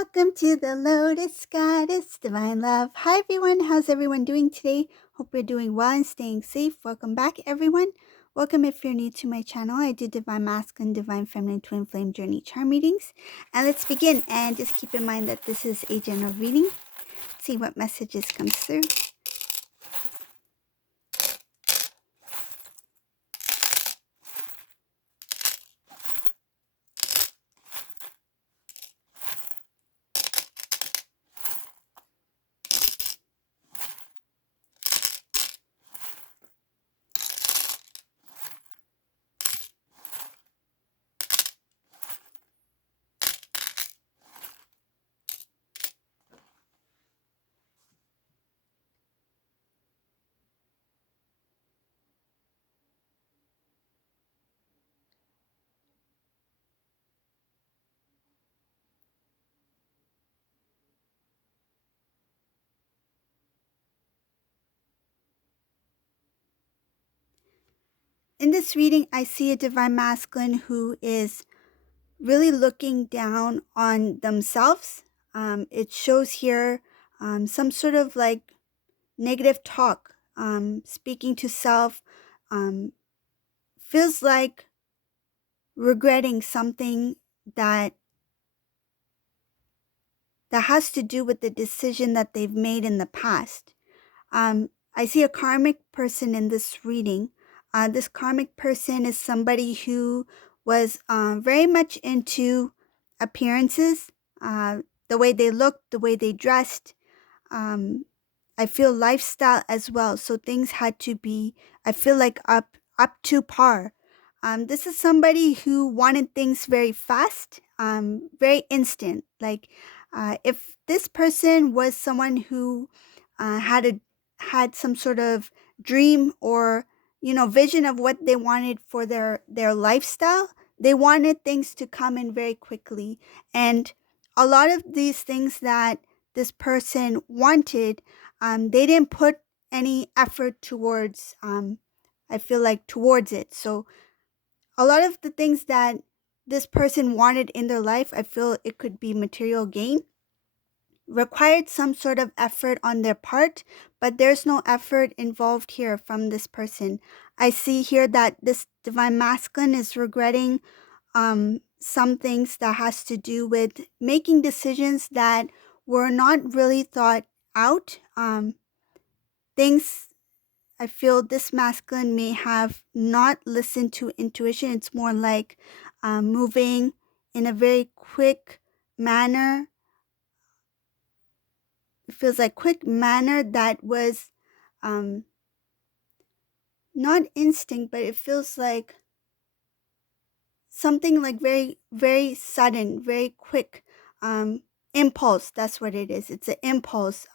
Welcome to the Lotus Goddess Divine Love. Hi everyone, how's everyone doing today? Hope you're doing well and staying safe. Welcome back everyone. Welcome if you're new to my channel. I do Divine Masculine, Divine Feminine, Twin Flame Journey Charm readings. And let's begin. And just keep in mind that this is a general reading. See what messages come through. In this reading, I see a Divine Masculine who is really looking down on themselves. It shows here some sort of like negative talk, speaking to self, um, feels like regretting something that has to do with the decision that they've made in the past. I see a karmic person in this reading. This karmic person is somebody who was very much into appearances, the way they looked, the way they dressed. Um, I feel lifestyle as well. So things had to be, I feel like up to par. This is somebody who wanted things very fast, very instant. Like if this person was someone who had some sort of dream or vision of what they wanted for their lifestyle, they wanted things to come in very quickly. And a lot of these things that this person wanted, they didn't put any effort towards, I feel like, towards it. So a lot of the things that this person wanted in their life, I feel it could be material gain, required some sort of effort on their part, but there's no effort involved here from this person. I see here that this Divine Masculine is regretting some things that has to do with making decisions that were not really thought out. Things, I feel this masculine may have not listened to intuition. It's more like moving in a very quick manner. It feels like quick manner that was not instinct, but it feels like something like very, very sudden, very quick impulse. That's what it is. It's an impulse,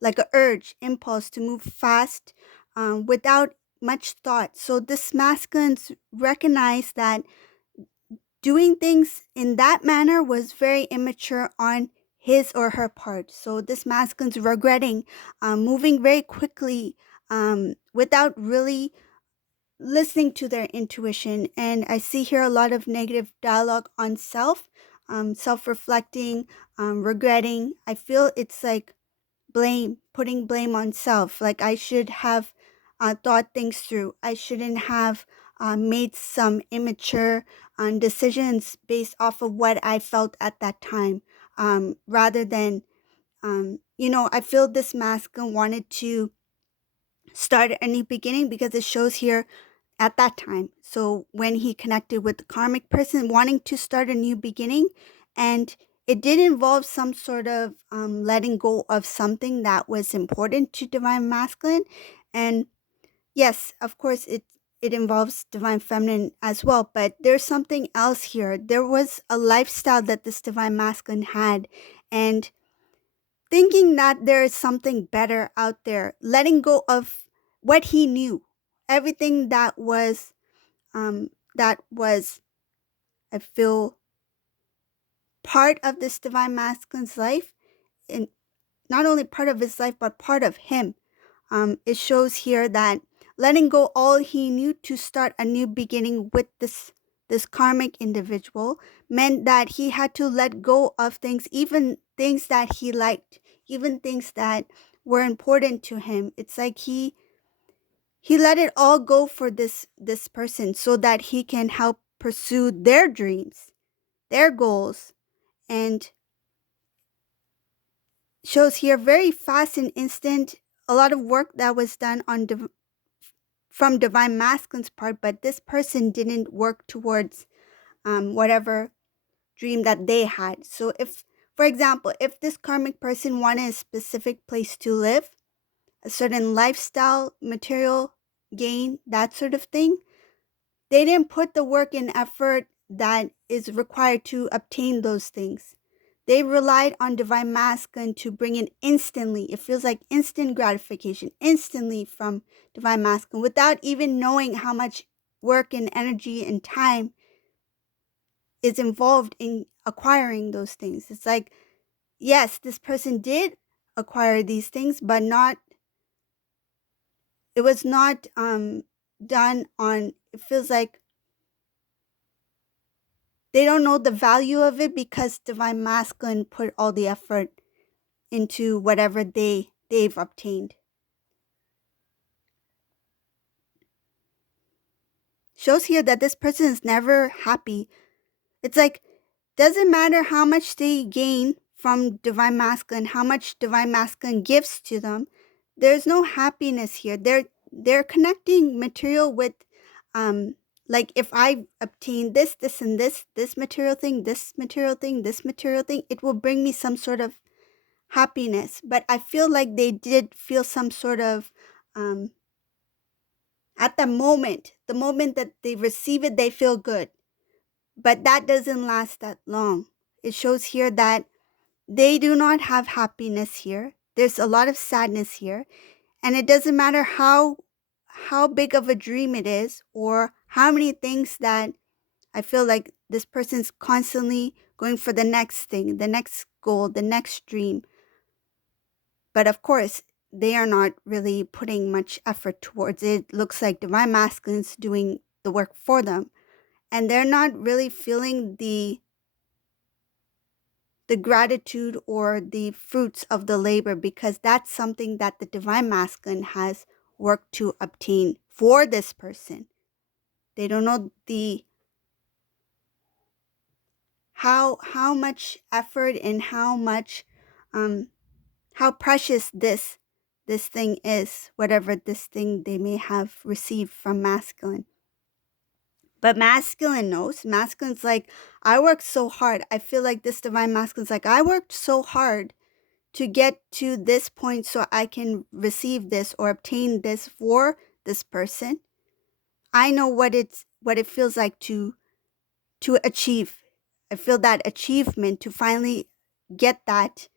like a urge, impulse to move fast without much thought. So this masculines recognize that doing things in that manner was very immature on his or her part. So this masculine's regretting moving very quickly without really listening to their intuition. And I see here a lot of negative dialogue on self, self-reflecting, regretting. I feel it's like blame, putting blame on self. Like I should have thought things through. I shouldn't have made some immature decisions based off of what I felt at that time, rather than, I feel this masculine wanted to start a new beginning because it shows here at that time. So when he connected with the karmic person, wanting to start a new beginning, and it did involve some sort of letting go of something that was important to Divine Masculine. And yes, of course, it involves Divine Feminine as well, but there's something else here. There was a lifestyle that this Divine Masculine had, and thinking that there is something better out there, letting go of what he knew, everything that was, I feel, part of this Divine Masculine's life, and not only part of his life, but part of him. It shows here that letting go all he knew to start a new beginning with this this karmic individual, meant that he had to let go of things, even things that he liked, even things that were important to him. It's like he let it all go for this person so that he can help pursue their dreams, their goals, and shows here very fast and instant, a lot of work that was done on from divine masculine's part, but this person didn't work towards whatever dream that they had. So if, for example, if this karmic person wanted a specific place to live, a certain lifestyle, material gain, that sort of thing, they didn't put the work and effort that is required to obtain those things. They relied on divine masculine to bring it instantly. It feels like instant gratification, instantly from divine masculine, without even knowing how much work and energy and time is involved in acquiring those things. It's like, yes, this person did acquire these things, but it was not done on, it feels like they don't know the value of it because divine masculine put all the effort into whatever they've obtained. Shows here that this person is never happy. It's like, doesn't matter how much they gain from divine masculine, how much divine masculine gives to them, there's no happiness here. They're connecting material with like, if I obtain this and this material thing, this material thing, this material thing, it will bring me some sort of happiness. But I feel like they did feel some sort of at the moment that they receive it, they feel good. But that doesn't last that long. It shows here that they do not have happiness here. There's a lot of sadness here. And it doesn't matter how big of a dream it is, or how many things that I feel like this person's constantly going for the next thing, the next goal, the next dream. But of course, they are not really putting much effort towards it. Looks like divine masculine's doing the work for them. And they're not really feeling the gratitude or the fruits of the labor, because that's something that the divine masculine has worked to obtain for this person. They don't know the how much effort and how precious this thing is, whatever this thing they may have received from masculine. But masculine knows. Masculine's like, I worked so hard. I feel like this divine masculine's like, I worked so hard to get to this point so I can receive this or obtain this for this person. I know what it feels like to achieve. I feel that achievement to finally get that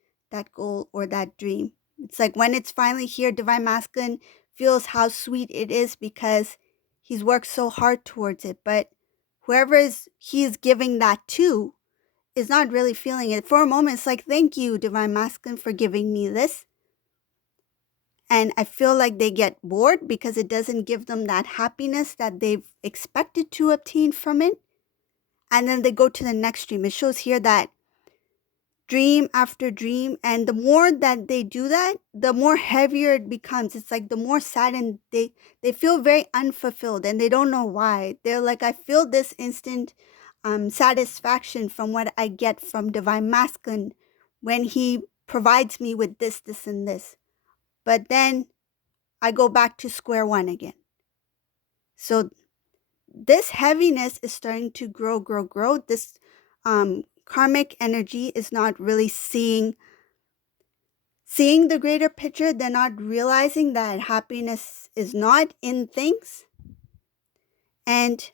goal or that dream. It's like when it's finally here, divine masculine feels how sweet it is because he's worked so hard towards it. But whoever he is giving that to is not really feeling it. For a moment, it's like, thank you, divine masculine, for giving me this. And I feel like they get bored because it doesn't give them that happiness that they've expected to obtain from it. And then they go to the next dream. It shows here that dream after dream, and the more that they do that, the more heavier it becomes. It's like the more saddened they feel, very unfulfilled, and they don't know why. They're like, I feel this instant satisfaction from what I get from divine masculine when he provides me with this, and this. But then I go back to square one again. So this heaviness is starting to grow. This karmic energy is not really seeing the greater picture. They're not realizing that happiness is not in things. And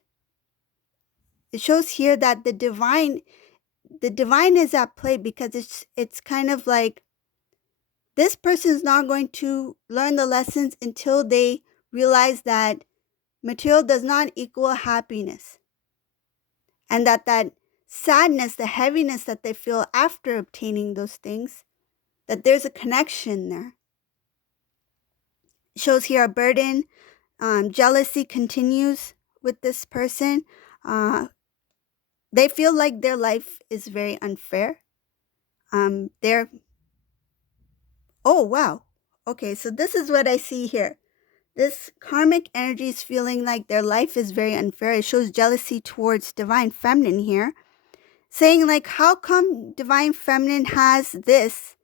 it shows here that the divine is at play, because it's kind of like this person is not going to learn the lessons until they realize that material does not equal happiness. And that sadness, the heaviness that they feel after obtaining those things, that there's a connection there. It shows here a burden. Jealousy continues with this person. They feel like their life is very unfair. They're Oh wow. Okay, so this is what I see here. This karmic energy is feeling like their life is very unfair. It shows jealousy towards divine feminine here, saying like, how come divine feminine has this,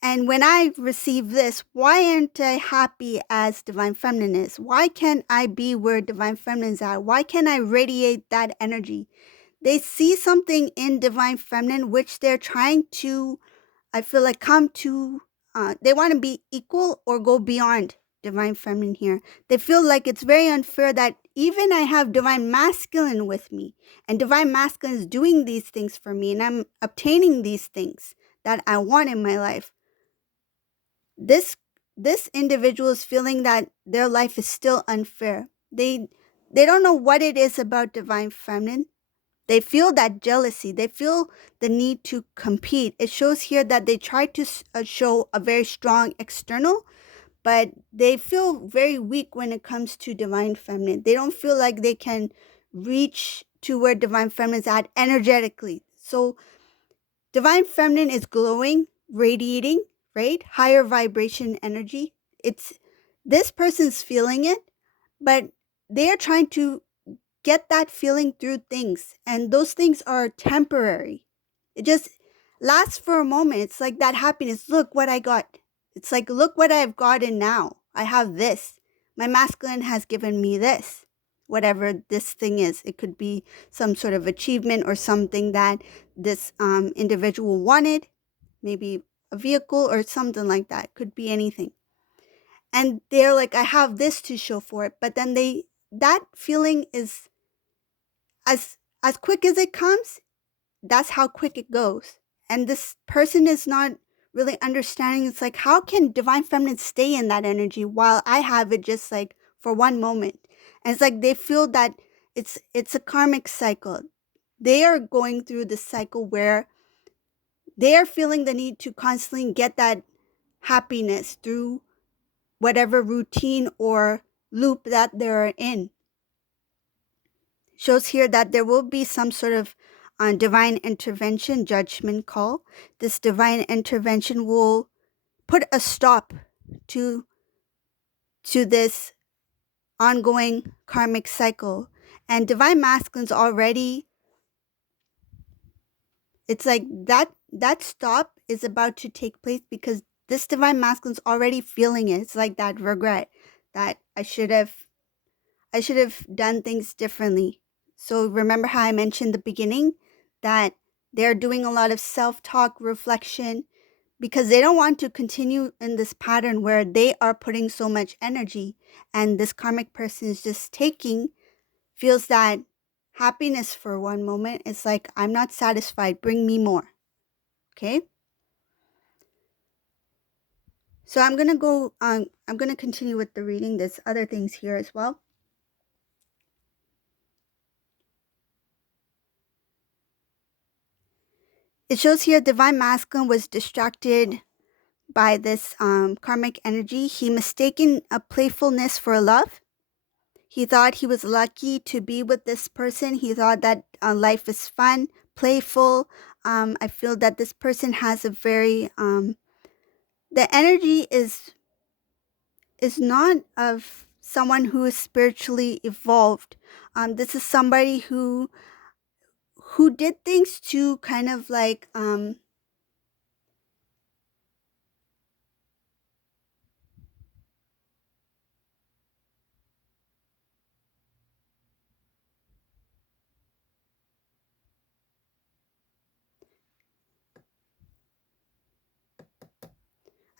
and when I receive this, why aren't I happy as divine feminine is? Why can't I be where divine feminine is at? Why can't I radiate that energy? They see something in divine feminine which they're trying to, I feel like, come to, they want to be equal or go beyond divine feminine here. They feel like it's very unfair that even I have divine masculine with me, and divine masculine is doing these things for me, and I'm obtaining these things that I want in my life. This individual is feeling that their life is still unfair. They don't know what it is about divine feminine. They feel that jealousy. They feel the need to compete. It shows here that they try to show a very strong external, but they feel very weak when it comes to divine feminine. They don't feel like they can reach to where divine feminine is at energetically. So divine feminine is glowing, radiating, right? Higher vibration energy. It's This person's feeling it, but they are trying to get that feeling through things, and those things are temporary. It just lasts for a moment. It's like that happiness. Look what I got. It's like, look what I've gotten now. I have this. My masculine has given me this. Whatever this thing is, it could be some sort of achievement or something that this individual wanted, maybe a vehicle or something like that. Could be anything. And they're like, I have this to show for it. But then that feeling is as quick as it comes, that's how quick it goes. And this person is not really understanding. It's like, how can divine feminine stay in that energy while I have it just like for one moment? And it's like they feel that it's a karmic cycle. They are going through the cycle where they are feeling the need to constantly get that happiness through whatever routine or loop that they're in. Shows here that there will be some sort of divine intervention, judgment call. This divine intervention will put a stop to this ongoing karmic cycle. And divine masculines already, it's like that stop is about to take place because this divine masculine's already feeling it. It's like that regret that I should have done things differently. So remember how I mentioned in the beginning that they're doing a lot of self-talk reflection because they don't want to continue in this pattern where they are putting so much energy and this karmic person is just feels that happiness for one moment. It's like, I'm not satisfied, bring me more. Okay? So I'm going to continue with the reading. There's other things here as well. It shows here divine masculine was distracted by this karmic energy. He mistaken a playfulness for love. He thought he was lucky to be with this person. He thought that life is fun, playful. I feel that this person has a very the energy is not of someone who is spiritually evolved. This is somebody who did things to kind of like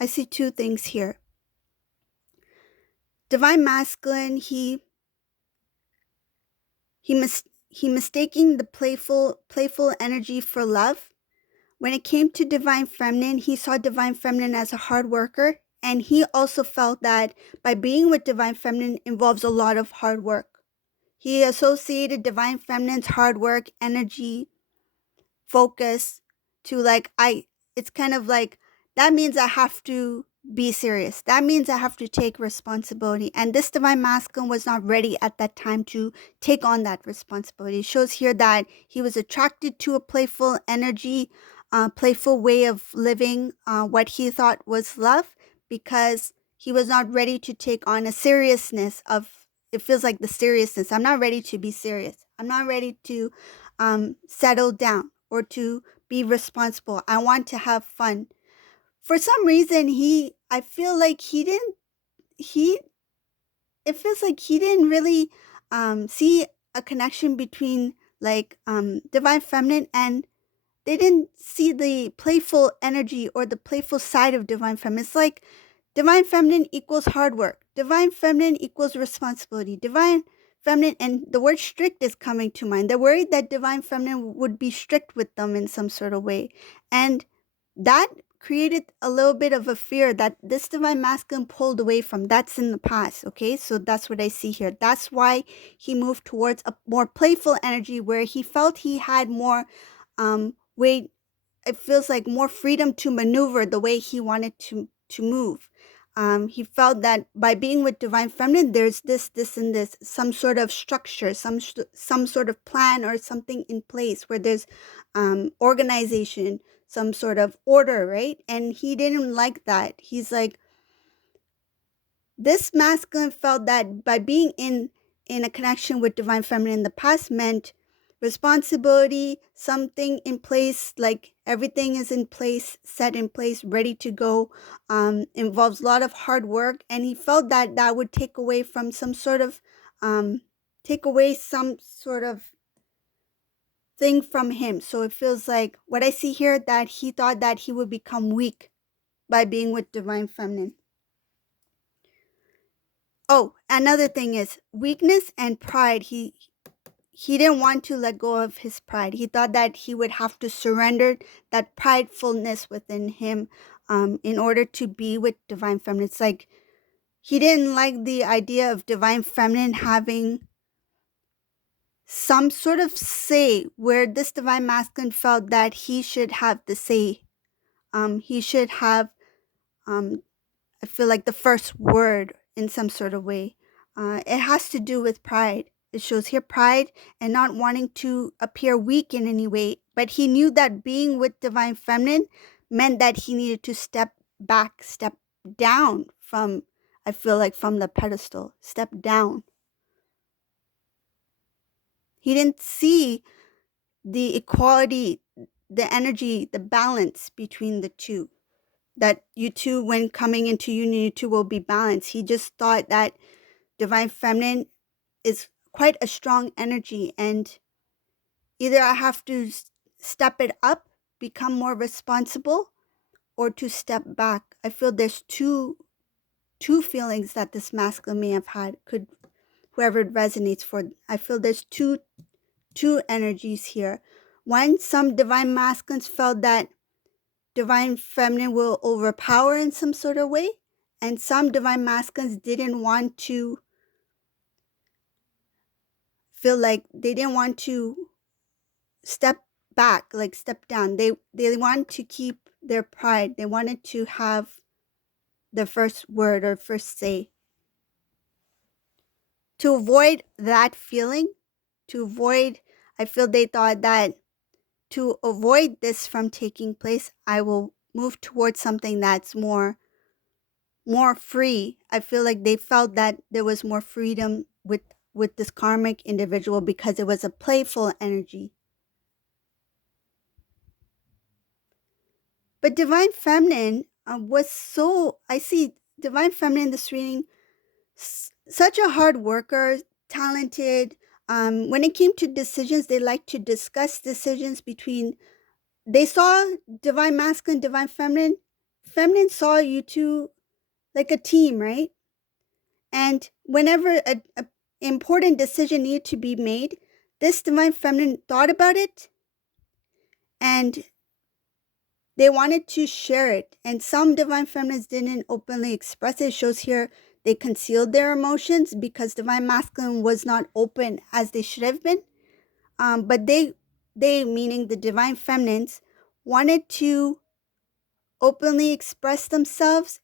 I see two things here. Divine masculine, he mistaking the playful energy for love. When it came to divine feminine, he saw divine feminine as a hard worker, and he also felt that by being with divine feminine involves a lot of hard work. He associated divine feminine's hard work, energy, focus to like it's kind of like that means I have to be serious. That means I have to take responsibility. And this divine masculine was not ready at that time to take on that responsibility. It shows here that he was attracted to a playful energy, playful way of living, what he thought was love, because he was not ready to take on a seriousness of, it feels like the seriousness. I'm not ready to be serious. I'm not ready to settle down or to be responsible. I want to have fun. For some reason, I feel like he it feels like he didn't really see a connection between like divine feminine, and they didn't see the playful energy or the playful side of divine feminine. It's like divine feminine equals hard work, divine feminine equals responsibility, divine feminine, and the word strict is coming to mind. They're worried that divine feminine would be strict with them in some sort of way, and that created a little bit of a fear that this divine masculine pulled away from. That's in the past. Okay, so that's what I see here. That's why he moved towards a more playful energy where he felt he had more way, it feels like more freedom to maneuver the way he wanted to move. He felt that by being with divine feminine, there's this, and this, some sort of structure, some sort of plan or something in place where there's organization, some sort of order, right? And he didn't like that. He's like, this masculine felt that by being in a connection with divine feminine in the past meant responsibility, something in place, like everything is in place, set in place, ready to go, involves a lot of hard work, and he felt that that would take away from some sort of take away some sort of thing from him. So it feels like what I see here, that he thought that he would become weak by being with divine feminine. Oh, another thing is weakness and pride. He didn't want to let go of his pride. He thought that he would have to surrender that pridefulness within him in order to be with divine feminine. It's like he didn't like the idea of divine feminine having some sort of say, where this divine masculine felt that he should have the say. He should have, I feel like, the first word in some sort of way. It has to do with pride. It shows here pride and not wanting to appear weak in any way. But he knew that being with divine feminine meant that he needed to step back, step down from, I feel like, from the pedestal, step down. He didn't see the equality, the energy, the balance between the two. That you two, when coming into union, you two will be balanced. He just thought that divine feminine is quite a strong energy, and either I have to step it up, become more responsible, or to step back. I feel there's two feelings that this masculine may have had. Could whoever it resonates for. I feel there's two energies here. One, some divine masculines felt that divine feminine will overpower in some sort of way, and some divine masculines didn't want to feel like, they didn't want to step back, like step down. They want to keep their pride. They wanted to have the first word or first say. To avoid that feeling, to avoid, I feel they thought that to avoid this from taking place, I will move towards something that's more free. I feel like they felt that there was more freedom with this karmic individual because it was a playful energy. But divine feminine was so, I see divine feminine in this reading, such a hard worker, talented. When it came to decisions, they like to discuss decisions between, they saw divine masculine, divine feminine. Feminine saw you two like a team, right? And whenever a important decision needed to be made, this divine feminine thought about it, and they wanted to share it. And some divine feminines didn't openly express it. It shows here they concealed their emotions because divine masculine was not open as they should have been. But they, meaning the divine feminines, wanted to openly express themselves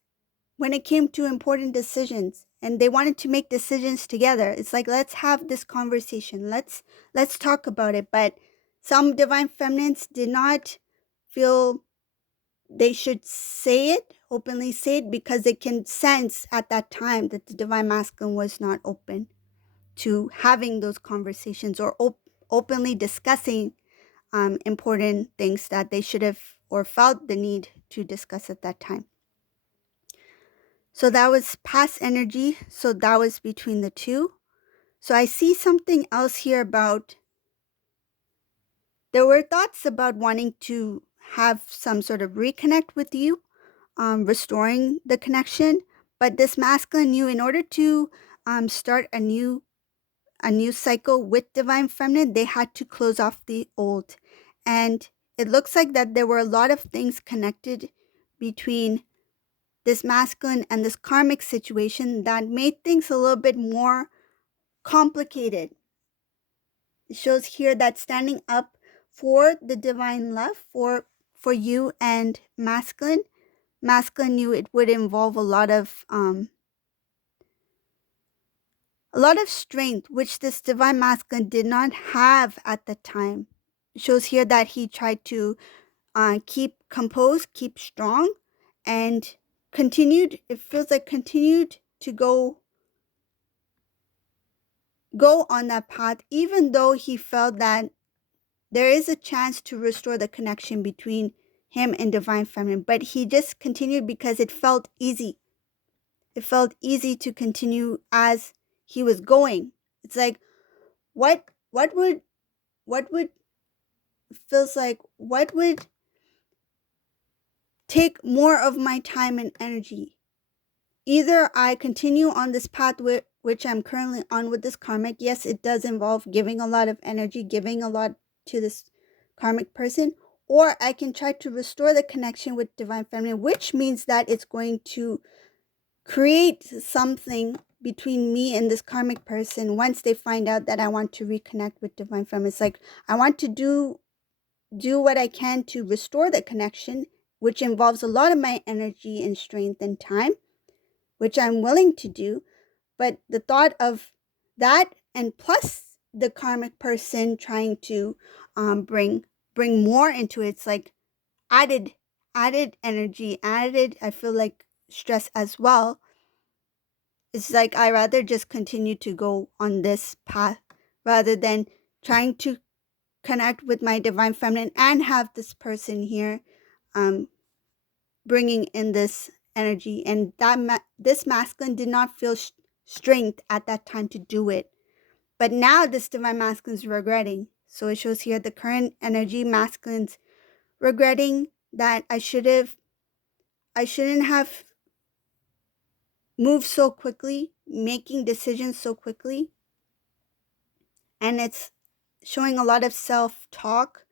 when it came to important decisions and they wanted to make decisions together. It's like, let's have this conversation. Let's talk about it. But some divine feminines did not feel they should say it, openly say it, because they can sense at that time that the divine masculine was not open to having those conversations or openly discussing important things that they should have or felt the need to discuss at that time. So that was past energy. So that was between the two. So I see something else here about there were thoughts about wanting to have some sort of reconnect with you, restoring the connection. But this masculine knew in order to start a new cycle with divine feminine, they had to close off the old. And it looks like that there were a lot of things connected between this masculine and this karmic situation that made things a little bit more complicated. It shows here that standing up for the divine love for you and masculine knew it would involve a lot of strength, which this divine masculine did not have at the time. It shows here that he tried to keep composed, keep strong, and continued to go on that path, even though he felt that there is a chance to restore the connection between him and divine feminine. But he just continued because it felt easy. It felt easy to continue as he was going. It's like, what would feels like, what would take more of my time and energy? Either I continue on this path which I'm currently on with this karmic. Yes, it does involve giving a lot of energy, giving a lot to this karmic person, or I can try to restore the connection with divine feminine, which means that it's going to create something between me and this karmic person once they find out that I want to reconnect with divine feminine. It's like I want to do what I can to restore the connection, which involves a lot of my energy and strength and time, which I'm willing to do. But the thought of that, and plus the karmic person trying to bring more into it, it's like added energy, I feel like stress as well. It's like I rather just continue to go on this path rather than trying to connect with my divine feminine and have this person here bringing in this energy. And that this masculine did not feel strength at that time to do it. But now this divine masculine is regretting. So it shows here the current energy masculine's regretting that I shouldn't have moved so quickly, making decisions so quickly. And it's showing a lot of self-talk,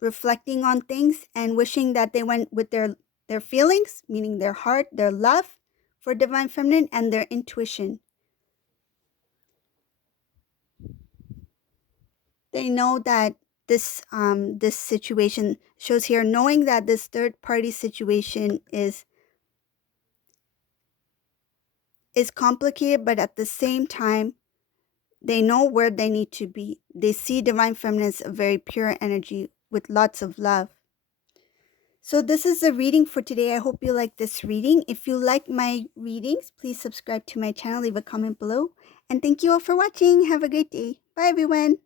reflecting on things and wishing that they went with their feelings, meaning their heart, their love for divine feminine, and their intuition. They know that this situation shows here, knowing that this third party situation is complicated, but at the same time they know where they need to be. They see divine feminine as a very pure energy with lots of love. So this is the reading for today. I hope you like this reading. If you like my readings, please subscribe to my channel, leave a comment below. And thank you all for watching. Have a great day. Bye everyone.